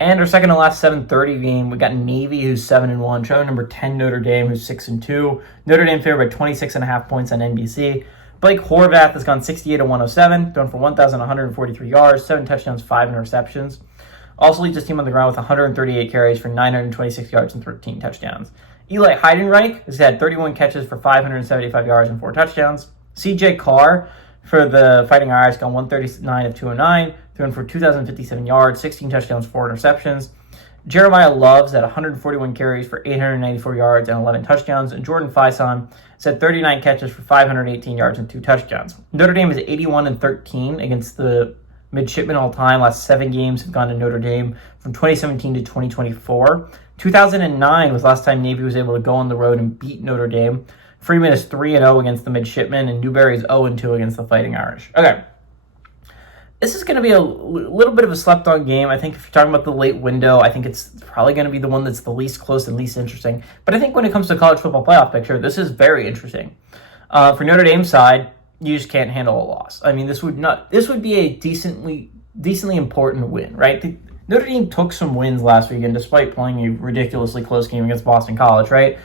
And our second to last 7:30 game, we got Navy, who's 7-1, showing number 10 Notre Dame, who's 6-2. Notre Dame favored by 26.5 points on NBC. Blake Horvath has gone 68-107, thrown for 1,143 yards, 7 touchdowns, 5 interceptions. Also leads his team on the ground with 138 carries for 926 yards and 13 touchdowns. Eli Heidenreich has had 31 catches for 575 yards and 4 touchdowns. CJ Carr for the Fighting Irish gone 139 of 209, thrown for 2,057 yards, 16 touchdowns, 4 interceptions. Jeremiah Loves had 141 carries for 894 yards and 11 touchdowns. And Jordan Faison had 39 catches for 518 yards and 2 touchdowns. Notre Dame is 81-13 against the midshipmen all time. Last 7 games have gone to Notre Dame from 2017 to 2024. 2009 was last time Navy was able to go on the road and beat Notre Dame. Freeman is 3-0 against the midshipmen, and Newberry is 0-2 against the Fighting Irish. Okay. This is going to be a little bit of a slept-on game. I think if you're talking about the late window, I think it's probably going to be the one that's the least close and least interesting. But I think when it comes to college football playoff picture, this is very interesting. For Notre Dame's side, you just can't handle a loss. I mean, this would be a decently important win, right? Notre Dame took some wins last weekend despite playing a ridiculously close game against Boston College, right?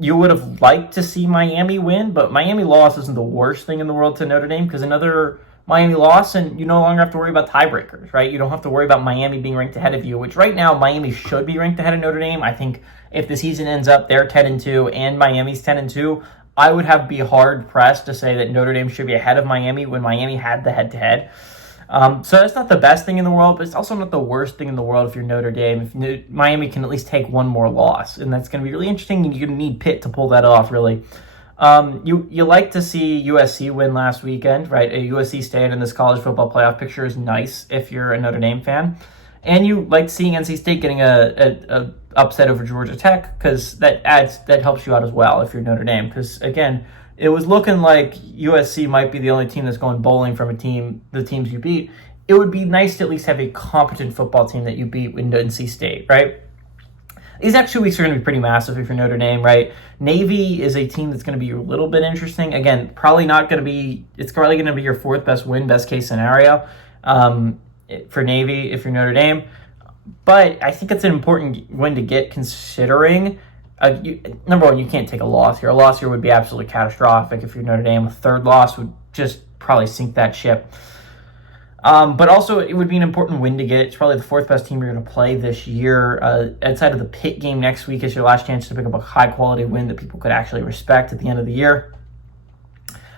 You would have liked to see Miami win, but Miami loss isn't the worst thing in the world to Notre Dame because another Miami loss and you no longer have to worry about tiebreakers, right? You don't have to worry about Miami being ranked ahead of you, which right now Miami should be ranked ahead of Notre Dame. I think if the season ends up they're 10-2 and Miami's 10-2, I would be hard pressed to say that Notre Dame should be ahead of Miami when Miami had the head-to-head. So that's not the best thing in the world, but it's also not the worst thing in the world if you're Notre Dame. If Miami can at least take one more loss, and that's going to be really interesting, and you're going to need Pitt to pull that off, really. You like to see USC win last weekend, right? A USC stand in this college football playoff picture is nice if you're a Notre Dame fan. And you like seeing NC State getting a upset over Georgia Tech because that helps you out as well if you're Notre Dame. Because, again, it was looking like USC might be the only team that's going bowling from the teams you beat. It would be nice to at least have a competent football team that you beat in NC State, right? These next 2 weeks are going to be pretty massive if you're Notre Dame, right? Navy is a team that's going to be a little bit interesting. Again, it's probably going to be your 4th best win, best case scenario for Navy if you're Notre Dame. But I think it's an important win to get considering number one, you can't take a loss here. A loss here would be absolutely catastrophic if you're Notre Dame. A 3rd loss would just probably sink that ship. But also, it would be an important win to get. It's probably the 4th best team you're going to play this year. Outside of the Pitt game next week is your last chance to pick up a high-quality win that people could actually respect at the end of the year.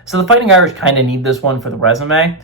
So the Fighting Irish kind of need this one for the resume.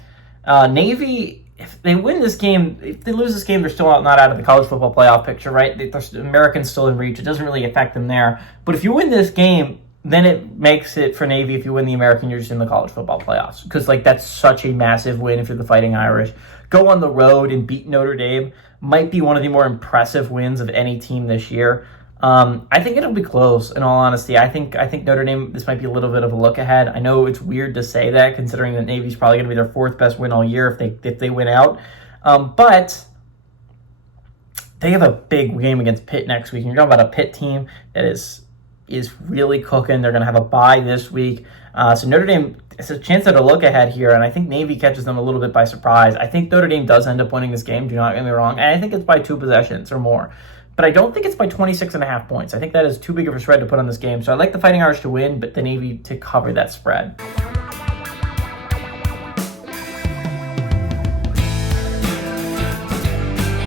Navy, if they win this game, if they lose this game, they're still not out of the college football playoff picture, right? The Americans still in reach. It doesn't really affect them there. But if you win this game, then it makes it for Navy. If you win the American, you're just in the college football playoffs because that's such a massive win if you're the Fighting Irish. Go on the road and beat Notre Dame might be one of the more impressive wins of any team this year. I think it'll be close, in all honesty. I think Notre Dame, this might be a little bit of a look ahead. I know it's weird to say that considering that Navy's probably going to be their 4th best win all year if they win out. But they have a big game against Pitt next week. And you're talking about a Pitt team that is really cooking. They're going to have a bye this week. So Notre Dame, it's a chance at a look ahead here, and I think Navy catches them a little bit by surprise. I think Notre Dame does end up winning this game, do not get me wrong, and I think it's by 2 possessions or more. But I don't think it's by 26.5 points. I think that is too big of a spread to put on this game. So I like the Fighting Irish to win, but the Navy to cover that spread.